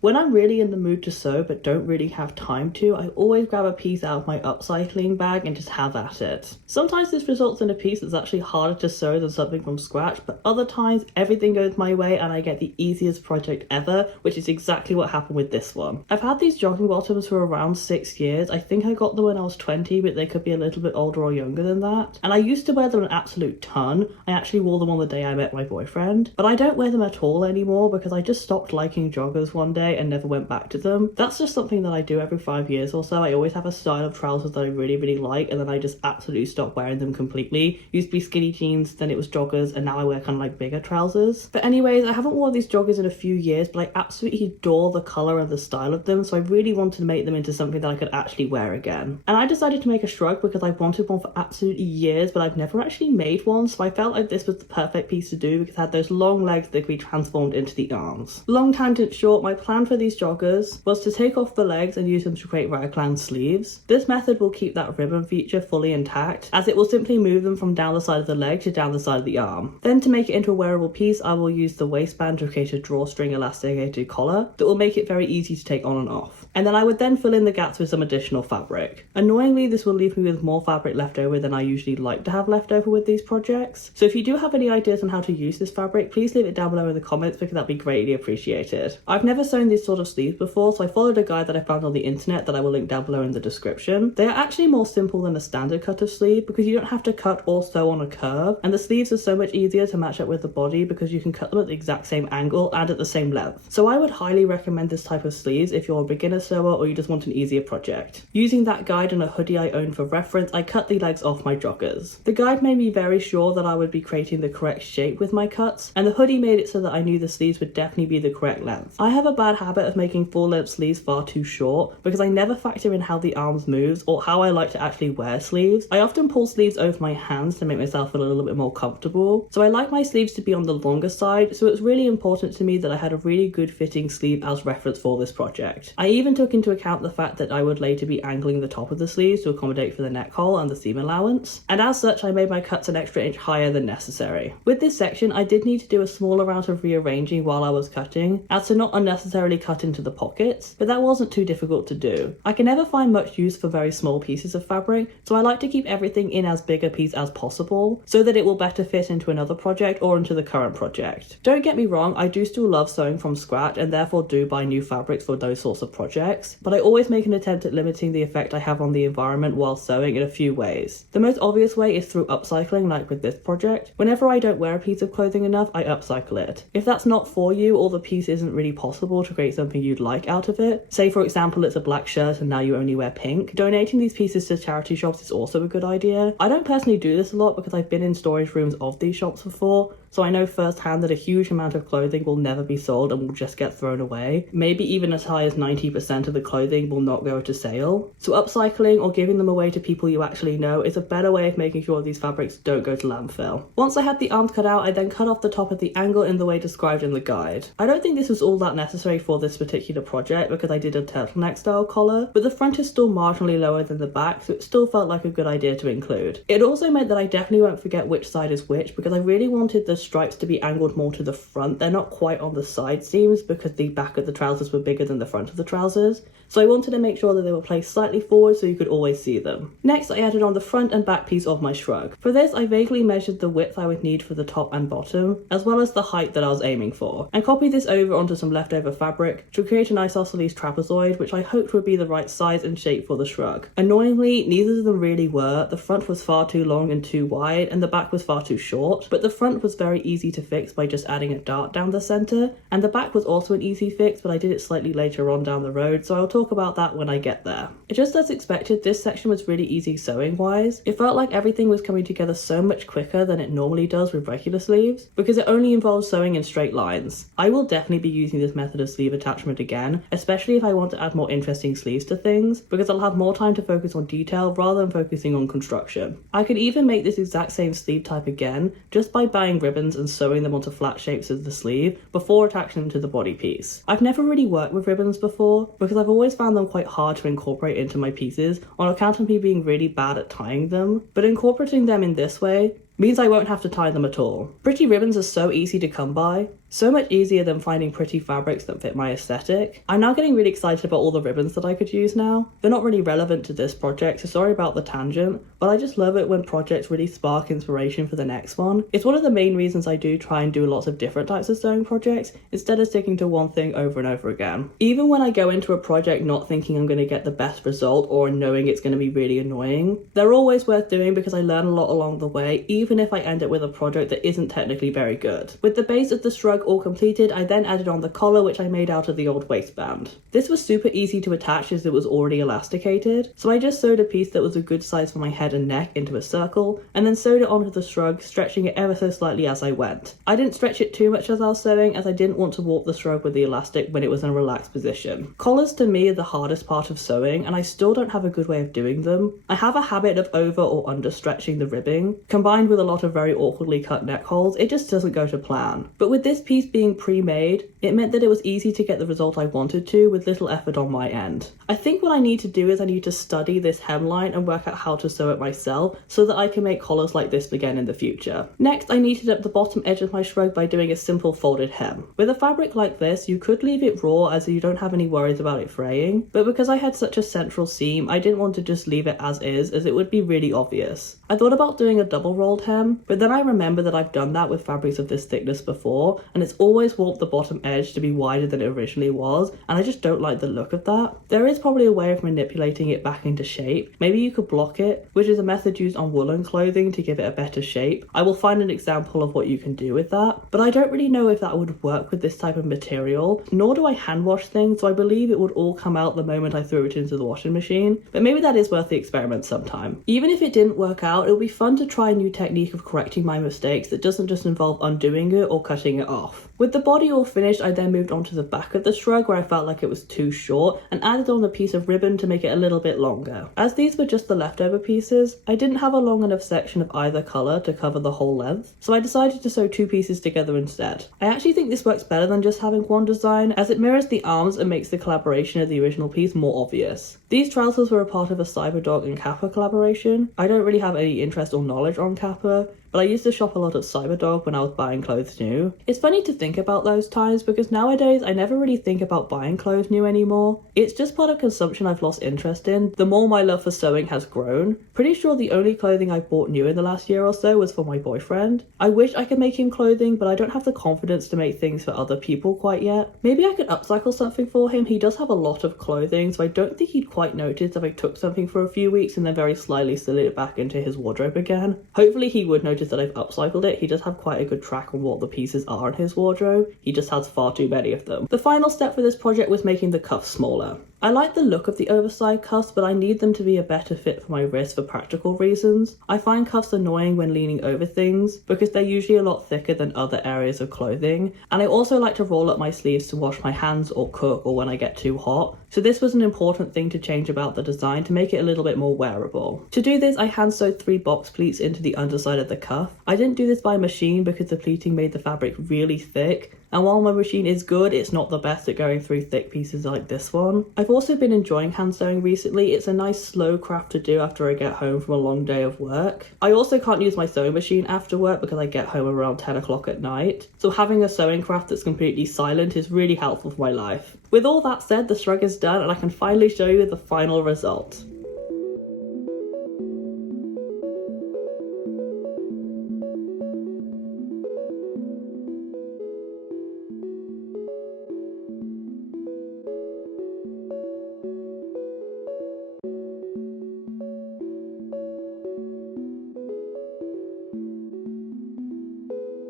When I'm really in the mood to sew but don't really have time to, I always grab a piece out of my upcycling bag and just have at it. Sometimes this results in a piece that's actually harder to sew than something from scratch, but other times everything goes my way and I get the easiest project ever, which is exactly what happened with this one. I've had these jogging bottoms for around 6 years. I think I got them when I was 20, but they could be a little bit older or younger than that. And I used to wear them an absolute ton. I actually wore them on the day I met my boyfriend, but I don't wear them at all anymore because I just stopped liking joggers one day and never went back to them. That's just something that I do every 5 years or so. I always have a style of trousers that I really like, and then I just absolutely stop wearing them completely. Used to be skinny jeans, then it was joggers, and now I wear kind of like bigger trousers. But anyways, I haven't worn these joggers in a few years, but I absolutely adore the colour and the style of them, so I really wanted to make them into something that I could actually wear again. And I decided to make a shrug because I've wanted one for absolutely years, but I've never actually made one, so I felt like this was the perfect piece to do because it had those long legs that could be transformed into the arms. Long tangent short, my plan for these joggers was to take off the legs and use them to create raglan sleeves. This method will keep that ribbon feature fully intact, as it will simply move them from down the side of the leg to down the side of the arm. Then to make it into a wearable piece, I will use the waistband to create a drawstring elasticated collar that will make it very easy to take on and off. And then I would then fill in the gaps with some additional fabric. Annoyingly, this will leave me with more fabric left over than I usually like to have left over with these projects. So if you do have any ideas on how to use this fabric, please leave it down below in the comments because that'd be greatly appreciated. I've never sewn these sort of sleeves before, so I followed a guide that I found on the internet that I will link down below in the description. They are actually more simple than a standard cut of sleeve because you don't have to cut or sew on a curve, and the sleeves are so much easier to match up with the body because you can cut them at the exact same angle and at the same length. So I would highly recommend this type of sleeves if you're a beginner sewer or you just want an easier project. Using that guide and a hoodie I own for reference, I cut the legs off my joggers. The guide made me very sure that I would be creating the correct shape with my cuts, and the hoodie made it so that I knew the sleeves would definitely be the correct length. I have a bad habit of making full length sleeves far too short because I never factor in how the arms moves or how I like to actually wear sleeves. I often pull sleeves over my hands to make myself feel a little bit more comfortable. So I like my sleeves to be on the longer side, so it's really important to me that I had a really good fitting sleeve as reference for this project. I even took into account the fact that I would later be angling the top of the sleeves to accommodate for the neck hole and the seam allowance, and as such I made my cuts an extra inch higher than necessary. With this section I did need to do a small amount of rearranging while I was cutting, as to not unnecessarily cut into the pockets, but that wasn't too difficult to do. I can never find much use for very small pieces of fabric, so I like to keep everything in as big a piece as possible so that it will better fit into another project or into the current project. Don't get me wrong, I do still love sewing from scratch and therefore do buy new fabrics for those sorts of projects, but I always make an attempt at limiting the effect I have on the environment while sewing in a few ways. The most obvious way is through upcycling, like with this project. Whenever I don't wear a piece of clothing enough, I upcycle it. If that's not for you or the piece isn't really possible to create something you'd like out of it, say for example it's a black shirt and now you only wear pink, donating these pieces to charity shops is also a good idea. I don't personally do this a lot because I've been in storage rooms of these shops before, so I know firsthand that a huge amount of clothing will never be sold and will just get thrown away. Maybe even as high as 90% of the clothing will not go to sale. So upcycling or giving them away to people you actually know is a better way of making sure these fabrics don't go to landfill. Once I had the arms cut out, I then cut off the top at the angle in the way described in the guide. I don't think this was all that necessary for this particular project because I did a turtleneck style collar, but the front is still marginally lower than the back, so it still felt like a good idea to include. It also meant that I definitely won't forget which side is which because I really wanted the stripes to be angled more to the front. They're not quite on the side seams because the back of the trousers were bigger than the front of the trousers, so I wanted to make sure that they were placed slightly forward so you could always see them. Next, I added on the front and back piece of my shrug. For this, I vaguely measured the width I would need for the top and bottom, as well as the height that I was aiming for, and copied this over onto some leftover fabric to create an isosceles trapezoid, which I hoped would be the right size and shape for the shrug. Annoyingly, neither of them really were. The front was far too long and too wide, and the back was far too short, but the front was very easy to fix by just adding a dart down the center, and the back was also an easy fix, but I did it slightly later on down the road, so I'll talk about that when I get there. Just as expected, this section was really easy sewing wise. It felt like everything was coming together so much quicker than it normally does with regular sleeves, because it only involves sewing in straight lines. I will definitely be using this method of sleeve attachment again, especially if I want to add more interesting sleeves to things, because I'll have more time to focus on detail rather than focusing on construction. I could even make this exact same sleeve type again, just by buying ribbons and sewing them onto flat shapes of the sleeve before attaching them to the body piece. I've never really worked with ribbons before, because I've always found them quite hard to incorporate into my pieces on account of me being really bad at tying them, but incorporating them in this way means I won't have to tie them at all. Pretty ribbons are so easy to come by. So much easier than finding pretty fabrics that fit my aesthetic. I'm now getting really excited about all the ribbons that I could use now. They're not really relevant to this project, so sorry about the tangent, but I just love it when projects really spark inspiration for the next one. It's one of the main reasons I do try and do lots of different types of sewing projects instead of sticking to one thing over and over again. Even when I go into a project not thinking I'm going to get the best result or knowing it's going to be really annoying, they're always worth doing because I learn a lot along the way, even if I end up with a project that isn't technically very good. With the base of the SHRUG all completed, I then added on the collar, which I made out of the old waistband. This was super easy to attach as it was already elasticated, so I just sewed a piece that was a good size for my head and neck into a circle, and then sewed it onto the SHRUG, stretching it ever so slightly as I went. I didn't stretch it too much as I was sewing, as I didn't want to warp the SHRUG with the elastic when it was in a relaxed position. Collars to me are the hardest part of sewing, and I still don't have a good way of doing them. I have a habit of over or under stretching the ribbing. Combined with a lot of very awkwardly cut neck holes, it just doesn't go to plan. But with this piece being pre-made, it meant that it was easy to get the result I wanted to with little effort on my end. I think what I need to do is I need to study this hemline and work out how to sew it myself so that I can make collars like this again in the future. Next, I knitted up the bottom edge of my SHRUG by doing a simple folded hem. With a fabric like this, you could leave it raw as you don't have any worries about it fraying, but because I had such a central seam, I didn't want to just leave it as it would be really obvious. I thought about doing a double rolled hem, but then I remembered that I've done that with fabrics of this thickness before, and it's always warped the bottom edge to be wider than it originally was, and I just don't like the look of that. There is probably a way of manipulating it back into shape. Maybe you could block it, which is a method used on woolen clothing to give it a better shape. I will find an example of what you can do with that, but I don't really know if that would work with this type of material, nor do I hand wash things, so I believe it would all come out the moment I threw it into the washing machine, but maybe that is worth the experiment sometime. Even if it didn't work out, it would be fun to try a new technique of correcting my mistakes that doesn't just involve undoing it or cutting it off. With the body all finished, I then moved on to the back of the SHRUG where I felt like it was too short and added on a piece of ribbon to make it a little bit longer. As these were just the leftover pieces, I didn't have a long enough section of either colour to cover the whole length, so I decided to sew two pieces together instead. I actually think this works better than just having one design, as it mirrors the arms and makes the collaboration of the original piece more obvious. These trousers were a part of a cyberdog and kappa collaboration. I don't really have any interest or knowledge on kappa, but I used to shop a lot at cyberdog when I was buying clothes new. It's funny to think about those times because nowadays I never really think about buying clothes new anymore. It's just part of consumption I've lost interest in, the more my love for sewing has grown. Pretty sure the only clothing I bought new in the last year or so was for my boyfriend. I wish I could make him clothing, but I don't have the confidence to make things for other people quite yet. Maybe I could upcycle something for him. He does have a lot of clothing, so I don't think he'd quite notice if I took something for a few weeks and then very slyly slid it back into his wardrobe again. Hopefully he would notice that I've upcycled it. He does have quite a good track on what the pieces are in his wardrobe. He just has far too many of them. The final step for this project was making the cuffs smaller. I like the look of the oversized cuffs, but I need them to be a better fit for my wrist for practical reasons. I find cuffs annoying when leaning over things because they're usually a lot thicker than other areas of clothing, and I also like to roll up my sleeves to wash my hands or cook or when I get too hot. So this was an important thing to change about the design to make it a little bit more wearable. To do this, I hand sewed 3 box pleats into the underside of the cuff. I didn't do this by machine because the pleating made the fabric really thick, and while my machine is good, it's not the best at going through thick pieces like this one. I've also been enjoying hand sewing recently. It's a nice slow craft to do after I get home from a long day of work. I also can't use my sewing machine after work because I get home around 10 o'clock at night. So having a sewing craft that's completely silent is really helpful for my life. With all that said, the SHRUG is done and I can finally show you the final result.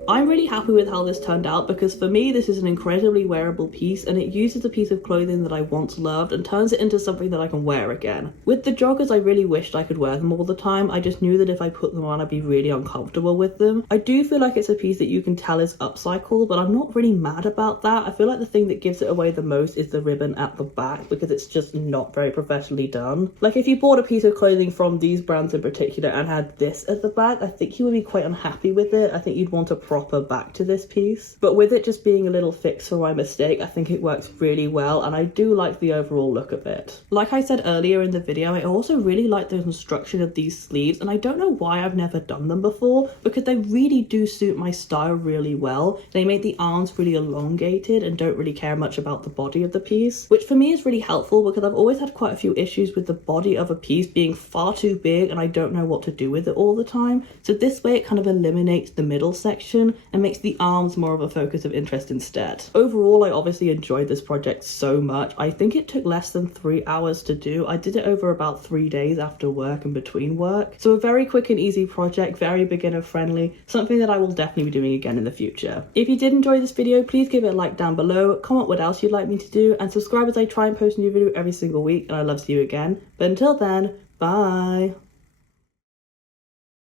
I'm really happy with how this turned out because for me this is an incredibly wearable piece and it uses a piece of clothing that I once loved and turns it into something that I can wear again. With the joggers, I really wished I could wear them all the time. I just knew that if I put them on I'd be really uncomfortable with them. I do feel like it's a piece that you can tell is upcycled, but I'm not really mad about that. I feel like the thing that gives it away the most is the ribbon at the back because it's just not very professionally done. Like if you bought a piece of clothing from these brands in particular and had this at the back, I think you would be quite unhappy with it. I think you'd want a proper proper back to this piece. But with it just being a little fix for my mistake, I think it works really well, and I do like the overall look of it. Like I said earlier in the video, I also really like the construction of these sleeves, and I don't know why I've never done them before, because they really do suit my style really well. They make the arms really elongated and don't really care much about the body of the piece, which for me is really helpful because I've always had quite a few issues with the body of a piece being far too big and I don't know what to do with it all the time. So this way it kind of eliminates the middle section and makes the arms more of a focus of interest instead. Overall, I obviously enjoyed this project so much. I think it took less than 3 hours to do. I did it over about 3 days after work and between work. So a very quick and easy project, very beginner friendly, something that I will definitely be doing again in the future. If you did enjoy this video, please give it a like down below, comment what else you'd like me to do, and subscribe as I try and post a new video every single week, and I'd love to see you again. But until then, bye!